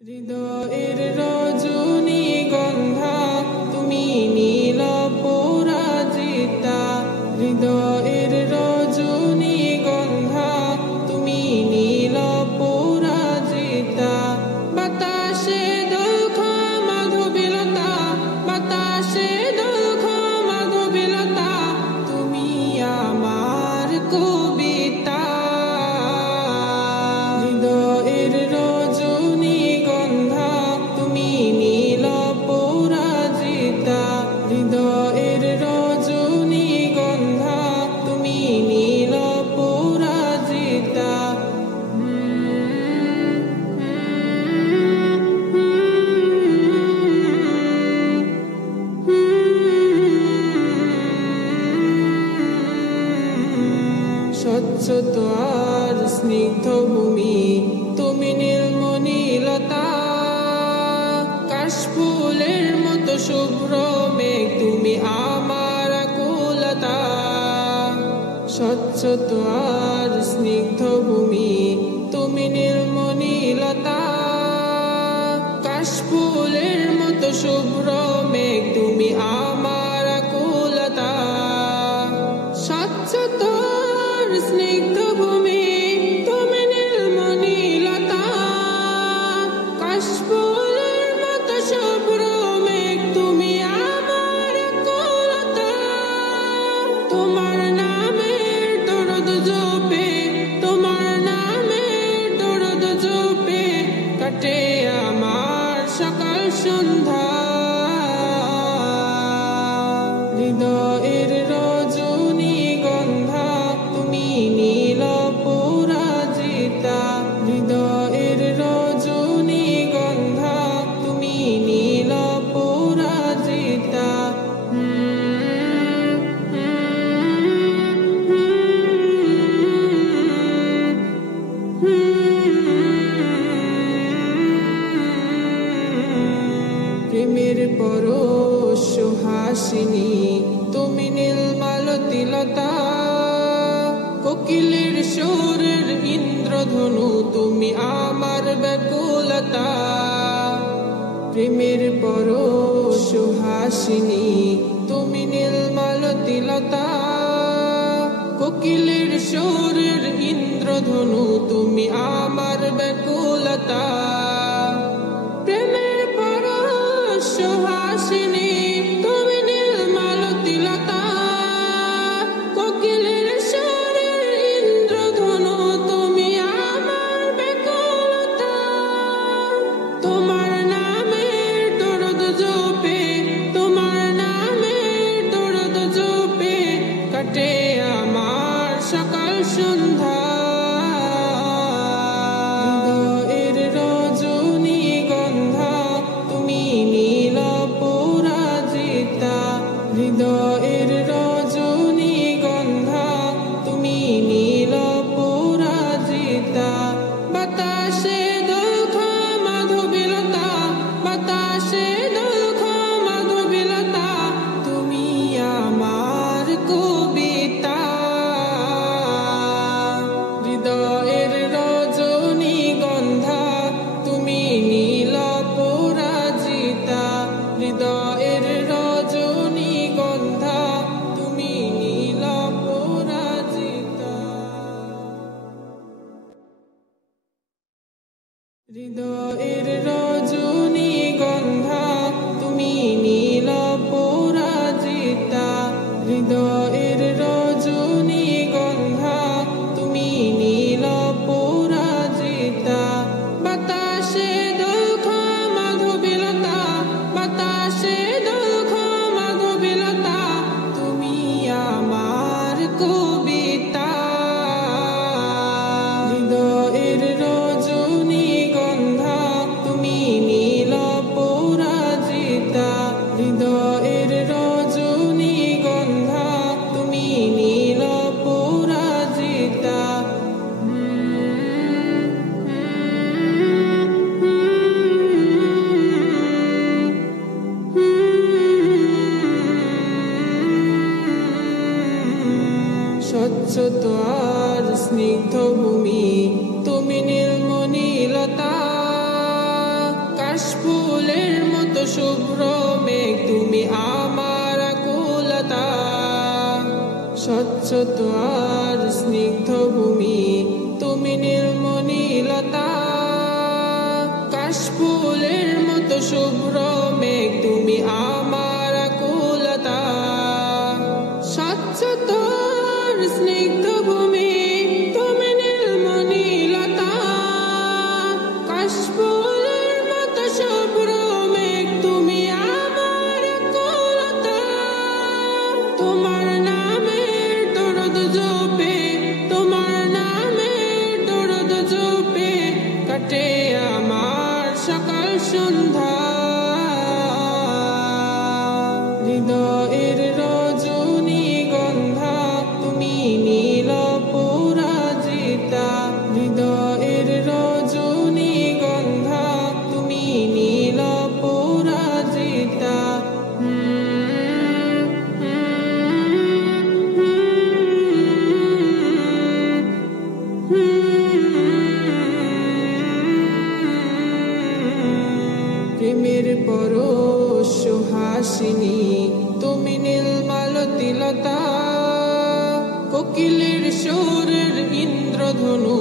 হৃদয়ের রজনীগন্ধা তুমি নীল পরাজিতা, হৃদয়ের রজনীগন্ধা তুমি নীল পরাজিতা। বাতাসে দোলখা মাধবীলতা, বাতাসে দোলখা মাধবীলতা, তুমি আমার কবিতা। হৃদয়ের রজনীগন্ধা তুমি নীল পরাজিতা, হৃদয়ের রজনীগন্ধা তুমি নীল পরাজিতা। স্বচ্ছ আর স্নিগ্ধ ভূমি তুমি নীলমণিলতা, কাশফুলের মতো শুভ্র মেঘ তুমি আমার আকুলতা। স্বচ্ছ আর স্নিগ্ধ ভূমি তুমি নীলমণিলতা, কাশফুলের মতো শুভ্র মেঘ তুমি আমার আকুলতা। স্বচ্ছ স্নিগ্ধ ভূমি তুমি নীলমণিলতা, কাশফুলের মতো শুভ্র মেঘ তুমি আমার আকুলতা। তোমার নামের দরদ জপে, তোমার নামের দরদ জপে কাটে আমার সকাল সন্ধ্যা। হৃদয়ের রজনীগন্ধা তুমি নীল পরাজিতা, হৃদয়ের রজনীগন্ধা তুমি নীল পরাজিতা। প্রেমের পরশ সুহাসিনী তুমি নীলমালতিলতা, কোকিলের সুরের ইন্দ্রধনু তুমি আমার ব্যাকুলতা। প্রেমের পরশ সুহাসিনী তুমি নীলমালতিলতা, কোকিলের সুরের ইন্দ্রধনু তুমি আমার ব্যাকুলতা। প্রেমের পরশ সুহাসিনী তুমি নীলমালতিলতা, কোকিলের সুরের ইন্দ্রধনু তুমি আমার ব্যাকুলতা। তোমার নামের দরদ জপে, তোমার নামের দরদ জপে কাটে আমার সকাল সন্ধ্যা। হৃদয়ের রজনীগন্ধা তুমি নীল পরাজিতা, হৃদয়ের রজনীগন্ধা তুমি নীল পরাজিতা। বাতাসে দোলখা মাধবীলতা, বাতাসে দোলখা মাধবীলতা, তুমি আমার কবিতা। হৃদয়ের রজনীগন্ধা তুমি নীল পরাজিতা, হৃদয়ের রজনীগন্ধা তুমি নীল পরাজিতা। হৃদয়ের রজনীগন্ধা তুমি নীল পরাজিতা, হৃদয়ের রজনীগন্ধা তুমি নীল পরাজিতা। বাতাসে দোলখা মাধবীলতা, বাতাসে দোলখা মাধবীলতা, তুমি আমার কবিতা। হৃদয়ের রজনীগন্ধা তুমি নীল পরাজিতা, হৃদয়ের রজনীগন্ধা তুমি নীল পরাজিতা। শুভ্র মেঘ তুমি আমার আকুলতা, স্বচ্ছ আর স্নিগ্ধ ভূমি তুমি নীলমণিলতা, কাশফুলের মতো শুভ্র মেঘ তুমি আমার আকুলতা, স্বচ্ছ আর স্নিগ্ধ ভূমি তুমি নীলমণিলতা, কাশফুলের মতো শুভ্র মেঘ তুমি আমার আকুলতা। তোমার নামের দরদ জপে, তোমার নামের দরদ জপে কাটে আমার সকাল সন্ধ্যা, হৃদয়ের রজনীগন্ধা তুমি নীল পরাজিতা, হৃদয়ের রজনীগন্ধা তুমি নীল পরাজিতা। প্রেমের পরশ সুহাসিনী তুমি নীলমালতিলতা, কোকিলের সুরের ইন্দ্রধনু।